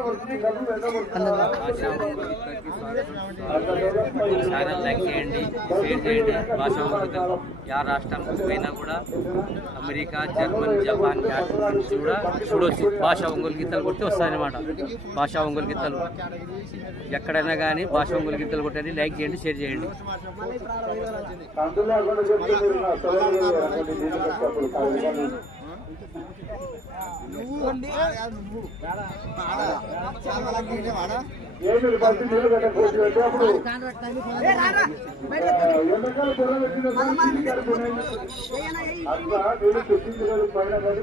రోడ్డుకి channel like చేయండి share చేయండి భాషా యా రాష్ట్రానికి పోయినా కూడా అమెరికా జర్మన్ జపాన్ కూడా చూడొచ్చు భాష ఒంగోలు గీతలు కొట్టి వస్తాయన్నమాట భాషా ఒంగోలు గీతలు ఎక్కడైనా కానీ భాష ఒంగోలు గీతలు కొట్టండి లైక్ చేయండి షేర్ చేయండి అందులో కూడా చెప్తే మీరు నా సోదరులు అనుకోండి, దీనికి వచ్చినప్పుడు కాదు. ఏమి బస్సు నీళ్ళు కట్టకపోతే పెట్టేప్పుడు ఎండకాల పొలం వచ్చినప్పుడు అట్లా నేను తెచ్చింది లేదు పైన కానీ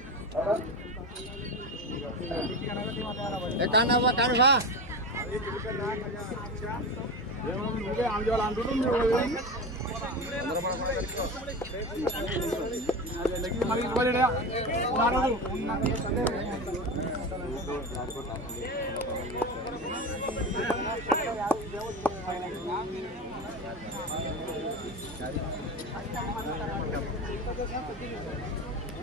ఇస్తారు. అది ఎవరికి మళ్ళీ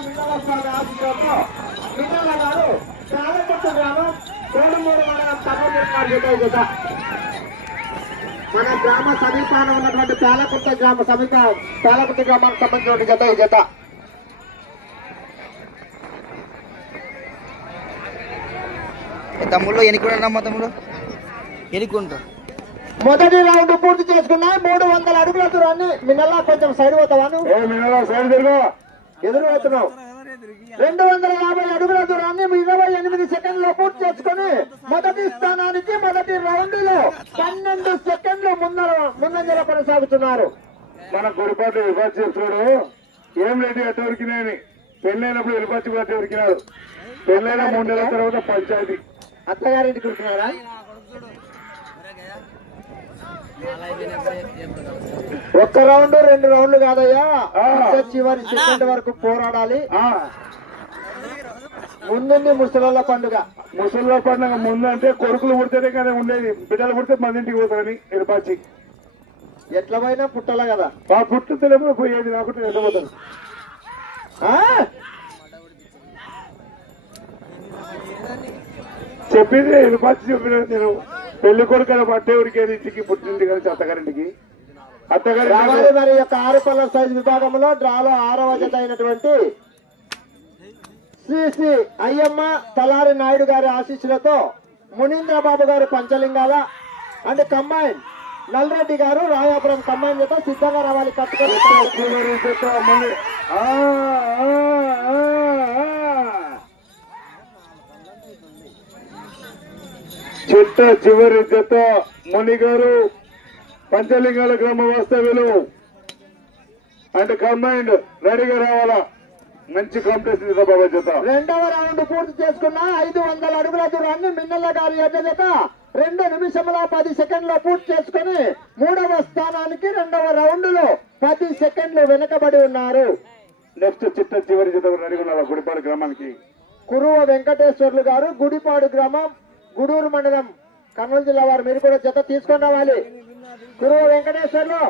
మళ్ళీ మేము యాడ ఊరుకుంటే కూడా పూరి తీసుకుంటాం, తీసుకుంటాం, దిగుతాం, అనుకుంటాం. అవునా? మన గ్రామ సమీపాన ఉన్నటువంటి పాలకుర్త గ్రామ సమీప పాలకుర్త గ్రామానికి సంబంధించిన జత ఈ జత తమ్ముళ్ళు ఎన్నికుంటున్నా తమ్ముడు ఎన్నికుంటారు మొదటి రౌండ్ పూర్తి చేసుకున్నాయి మూడు వందల అడుగుల దూరాన్ని మిన్నల్లా కొంచెం సైడ్ పోతావాను సైడ్ తిరుగు ఎదురవుతున్నాం. రెండు వందల యాభై అడుగుల దూరాన్ని ఇరవై ఎనిమిది సెకండ్లో పూర్తి చేసుకుని మొదటి స్థానానికి మొదటి రౌండ్లో పన్నెండు సెకండ్లు ముందర ముందంజల కొనసాగుతున్నారు. మన గుడిపాటు విపత్తి చెప్తాడు ఏం లేదు ఎట్ట దొరికినాయని పెళ్ళైనప్పుడు విభజి కూడా ఉరికినాడు పెళ్ళైన మూడు నెలల తర్వాత పంచాయతీ. అత్తగారింటికి ఉంటున్నారా ఒక్క రౌండ్ రెండు రౌండ్లు కాదయ్యా. చివరి సెకండ్ వరకు పోరాడాలి. ఆ. ముందుంది ముసలాళ్ళ పండుగ. ముసలిలో పండుగ ముందంటే కొడుకులు పుడితేనే కానీ ఉండేది. బిడ్డలు పుడితే మన ఇంటికి పోతారని ఇరుపచ్చి ఎట్ల పోయినా పుట్టాల కదా. ఆ పుట్టుతలేమో పోయేది కాకుండా ఎట్లా పోతారు? చెప్పింది ఇరుపచ్చి చెప్పిన నేను. పెళ్ళి కొడుకు పట్టే ఉరికేది ఇంటికి పుట్టింది కలిసి అత్తగారింటికి? అత్తగారి మరి యొక్క ఆరు పళ్ళ సైజ్ విభాగంలో డ్రాలో ఆరవ జత అయినటువంటి శ్రీ శ్రీ అయ్యమ్మ తలారి నాయుడు గారి ఆశీస్సులతో మునీంద్ర బాబు గారు పంచలింగాల అండ్ కంబైన్ నల్రెడ్డి గారు రాయాపురం కంబైన్ జత సిద్ధంగా రావాలి కట్టుకొని చివరి జత మళ్ళీ ఆ, ఆ, ఆ, ఆ. చిట్ట చివరి జత ముని గారు పంచలింగాల గ్రామ వాస్తవ్యులు. అండ్ కంబైండ్ రెడీగా రావాలా? మంచి కాంపిటీషన్ జత బాబా జత రెండవ రౌండ్ పూర్తి చేసుకున్న ఐదు వందల అడుగుల దూరాన్ని మిన్నెల గారి ఎడ్డ రెండు నిమిషముల పది సెకండ్ల పూర్తి చేసుకుని మూడవ స్థానానికి రెండవ రౌండ్లో పది సెకండ్లు వెనుకబడి ఉన్నారు. నెక్స్ట్ చిట్ట చివరి జత రెడీగా గుడిపాడు గ్రామానికి? కురువ వెంకటేశ్వర్లు గారు గుడిపాడు గ్రామం గుడూరు మండలం కర్నూలు జిల్లా వారు మీరు కూడా జత తీసుకొని రావాలి. కురువ వెంకటేశ్వర్లు.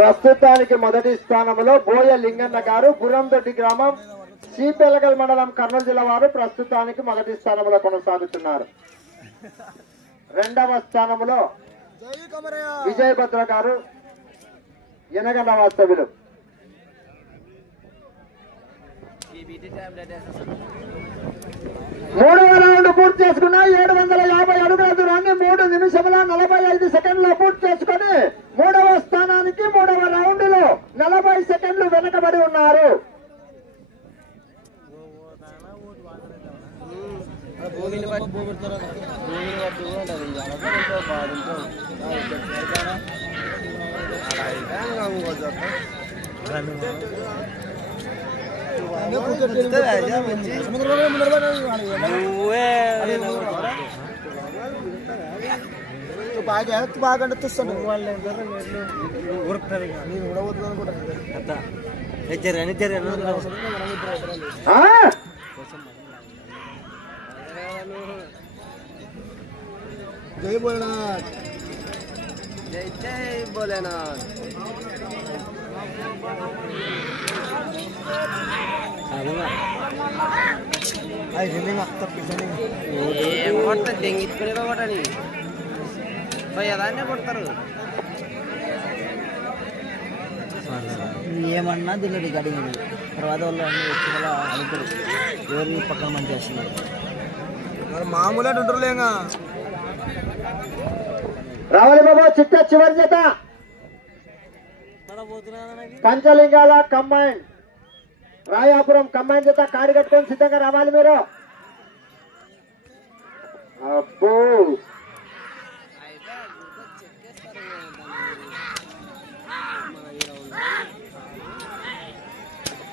ప్రస్తుతానికి మొదటి స్థానంలో బోయ లింగన్న గారు గుర్రందొడ్డి గ్రామం సిపెలగల్ మండలం కర్నూలు జిల్లా వారు ప్రస్తుతానికి మొదటి స్థానంలో కొనసాగుతున్నారు. రెండవ స్థానంలో విజయభద్ర గారు ఎనగండ వాస్తవ్యులు. మూడవ రౌండ్ పూర్తి చేసుకున్న ఏడు వందల యాభై అడుగుల దూరాన్ని మూడు నిమిషముల నలభై ఐదు సెకండ్ల పూర్తి చేసుకుని మూడవ స్థానానికి మూడవ రౌండ్లో నలభై సెకండ్లు వెనకబడి ఉన్నారు. బాగా తుస్తాను ఆ? జై భోలేనాథ్ జై జై భోలేనాథ్ ఏం కొడతా దెంగిట్టుకునే దాన్నే కొడతారు. ఏమన్నా దీనిలో అడిగింది తర్వాత వాళ్ళు అన్ని అడుగుతారు. ఎవరిని పక్కన మంచి చేస్తున్నారు? మామూలే ఉంటలేగా రావాలి బాబు చిట్ట చివరి జత. పంచలింగాల కంబైన్. రాయాపురం కంబైన్ జత కాడి కట్టుకొని సిద్ధంగా రావాలి మీరు. అబ్బో.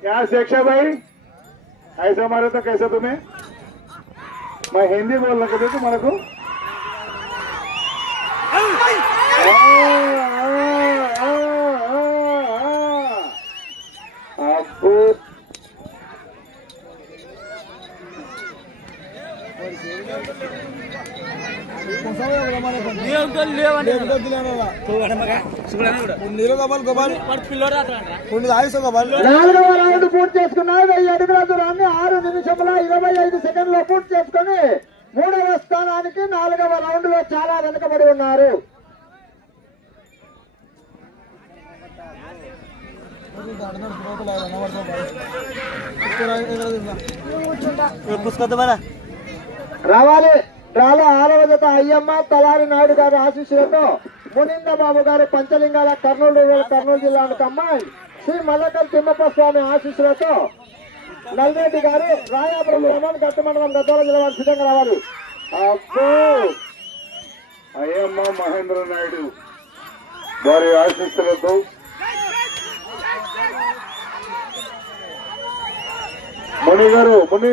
क्या शिक्षा भाई। ऐसा मारे तर कैसा तुम्ही? मग हिंदी बोलला कधी तुम्हाला खूप నాలుగవ రౌండ్ పూర్తి చేసుకున్నారు వెయ్యి అడుగుల దూరాన్ని ఆరు నిమిషముల ఇరవై ఐదు సెకండ్లో పూర్తి చేసుకుని మూడవ స్థానానికి నాలుగవ రౌండ్లో చాలా వెనుకబడి ఉన్నారు. రావాలి. డ్రాలో ఆరవ జత అయ్యమ్మ తలారి నాయుడు గారి ఆశీస్సులతో మునింద బాబు గారు పంచలింగాల కర్నూలు కర్నూలు జిల్లాకు అమ్మాయి శ్రీ మల్లకల్ తిమ్మప్ప స్వామి ఆశీస్సులతో నల్రెడ్డి గారు రాయాపురం గ్రామం గట్టు మండలం గద్వాల జిల్లా వారు సిద్ధంగా రావాలి. అయ్యమ్మ మహేంద్ర నాయుడు వారి ఆశీస్సులతో ముని గారు ముని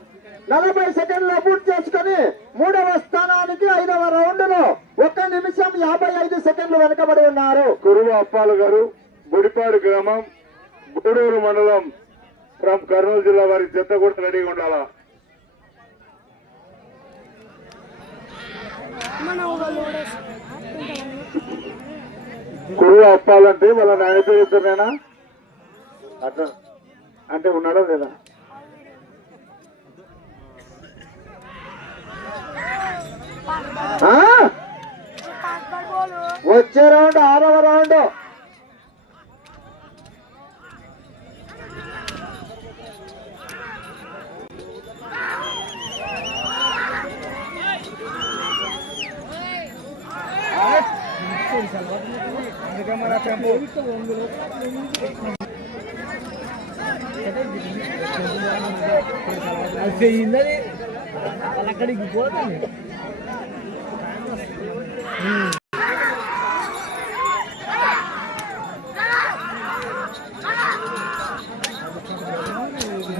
నలభై సెకండ్లు పూర్తి చేసుకుని మూడవ స్థానానికి ఐదవ రౌండ్లో ఒక్క నిమిషం యాభై ఐదు సెకండ్లు వెనకబడి ఉన్నారు. కురువ అప్పాలు గారు గుడిపాడు గ్రామం గూడూరు మండలం ఫ్రమ్ కర్నూలు జిల్లా వారి జత కూడా రెడీగా ఉండాలా? గురువు అప్పాలంటే వాళ్ళ నాయన పేరు ఇద్దరునేనా? అట్లా. అంటే ఉన్నాడా లేదా? వచ్చే రౌండ్ ఆరవ రౌండ్. అక్కడికి పోతుంది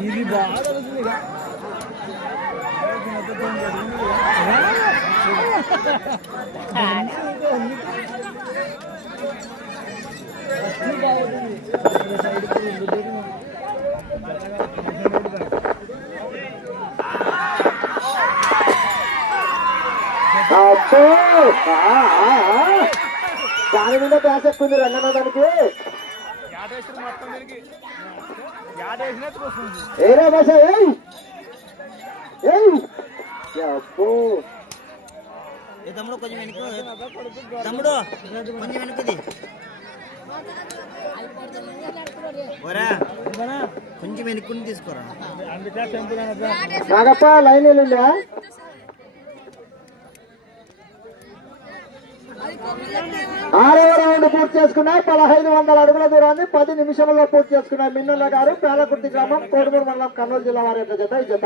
ఇది బాగా జరుగుతుంది దాని మీద ధ్యాస ఎక్కువ ఉంది రంగన్న దానికి. ఏరా భాష ఏయ్! ఏయ్! అబ్బో! ఏ తమ్ముడు కొంచెం వెనుక తమ్ముడు కొంచెం వెనుకది. కొంచెం వెనుక్కుని తీసుకోరా. నాగప్ప లైన్ వెళ్ళిందా? ఆరవ రౌండ్ పూర్తి చేసుకున్నాయి. పదహైదు వందల అడుగుల దూరాన్ని పది నిమిషంలో పూర్తి చేసుకున్నాయి. మిన్నుల గారు పేలకుర్తి గ్రామం కోడుమూరు మండలం కర్నూలు జిల్లా వారి యొక్క జత. ఈ జత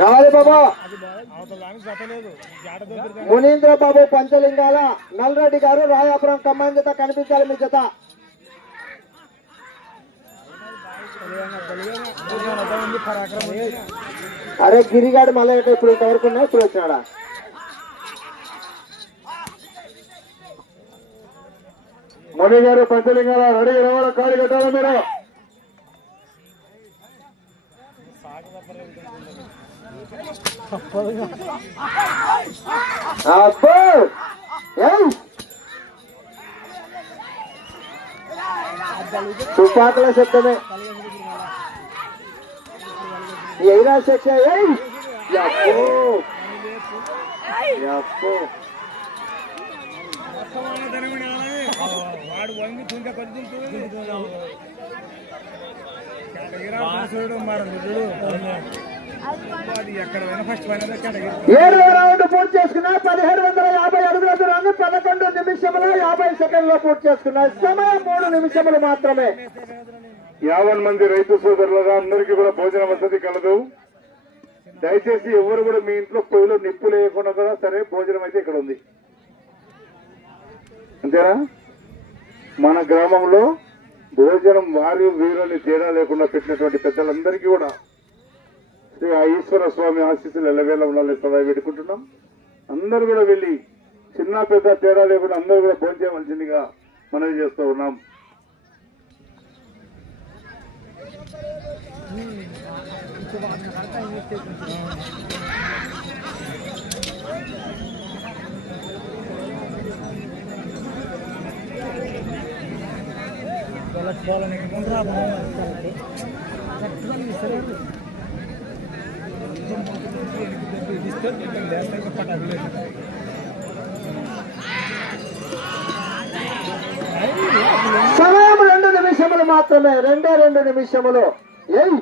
రావాలి బాబా. మునీంద్ర బాబు పంచలింగాల నల్రెడ్డి గారు రాయాపురం ఖమ్మం జత కనిపించాలి మీ జత. అరే గిరిగాడు మళ్ళీ ఇప్పుడు ఇంతవరకు ఇప్పుడు వచ్చినాడా? మణి గారు పంచలింగాల రెడీ రావాల కాడి కట్టాలి మీరు? అబ్బో ఏయ్! తుపాకుల శబ్దమే ఎయిరా శిక్ష ఏయ్! అబ్బో! అబ్బో! వాడు వంగి తుంటే కొద్దింటూ మరి నిజుడు అది ఏడవ రౌండ్ పూర్తి చేసుకున్న పదిహేడు వందల యాభై అడుగుల దూరాన్ని పదకొండు నిమిషములు యాభై సెకండ్లో పూర్తి చేసుకున్న. సమయం మూడు నిమిషములు మాత్రమే. యావన్ మంది రైతు సోదరులుగా అందరికీ కూడా భోజన వసతి కలదు. దయచేసి ఎవరు కూడా మీ ఇంట్లో పొయ్యిలో నిప్పు లేకుండా కూడా సరే భోజనం అయితే ఇక్కడ ఉంది. అంతేనా? మన గ్రామంలో భోజనం వారి వీరుని తేడా లేకుండా పెట్టినటువంటి పెద్దలందరికీ కూడా శ్రీ ఆ ఈశ్వర స్వామి ఆశీస్సులు ఎల్లవేళ ఉండాలని సదా పెట్టుకుంటున్నాం అందరూ కూడా వెళ్ళి చిన్న పెద్ద తేడా లేకుండా అందరూ కూడా భోజనం మనవి చేస్తూ ఉన్నాం. పోవాలని ముందు రా సమయం రెండు నిమిషములు మాత్రమే. రెండే రెండు నిమిషములు. ఏయ్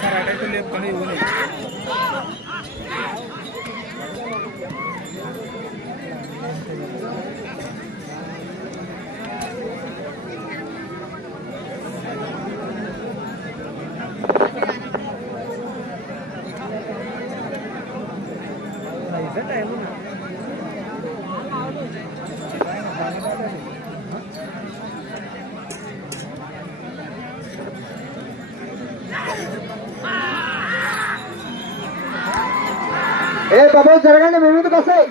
సార్ అటైతే లేదు కానీ ఇవ్వలేదు ఏ బాబు జరగండి మీ ముందుకు వస్తాయి.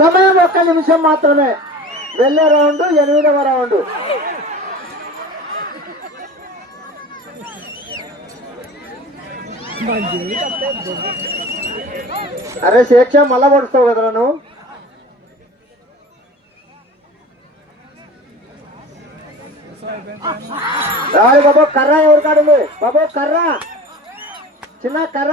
సమయం ఒక్క నిమిషం మాత్రమే. వెళ్ళే రౌండ్ ఎనిమిదవ రౌండ్. అరే శేక్ష మళ్ళా పడుస్తావు కదరా నువ్వు రాదు బాబు కర్ర ఎవరు కాడు బాబు కర్ర. చిన్న కర్ర.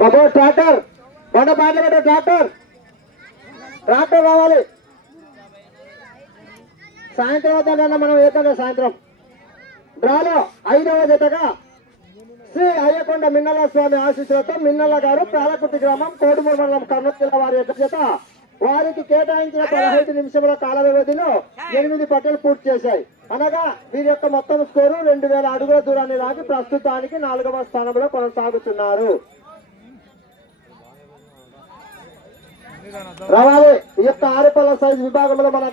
బాబు ట్రాక్టర్! బండ పాటలు పెట్టే ట్రాక్టర్! ట్రాక్టర్ కావాలి. సాయంత్రం వద్దా మనం ఏకంగా సాయంత్రం. డ్రాలో ఐదవ జతగా శ్రీ అయ్యకొండ మిన్నల స్వామి ఆశీస్సులతో మిన్నల గారు పాలకుర్తి గ్రామం కోడుమూరు మండలం కర్నూలు జిల్లా వారి యొక్క జత వారికి కేటాయించిన పదహైదు నిమిషముల కాల వ్యవధిలో ఎనిమిది పట్టలు పూర్తి చేశాయి. అనగా వీరి యొక్క మొత్తం స్కోరు రెండు వేల అడుగుల దూరాన్ని లాగి ప్రస్తుతానికి నాలుగవ స్థానంలో కొనసాగుతున్నారు. రావాలి. ఈ యొక్క ఆరుపల్ల సైజ్ విభాగంలో మన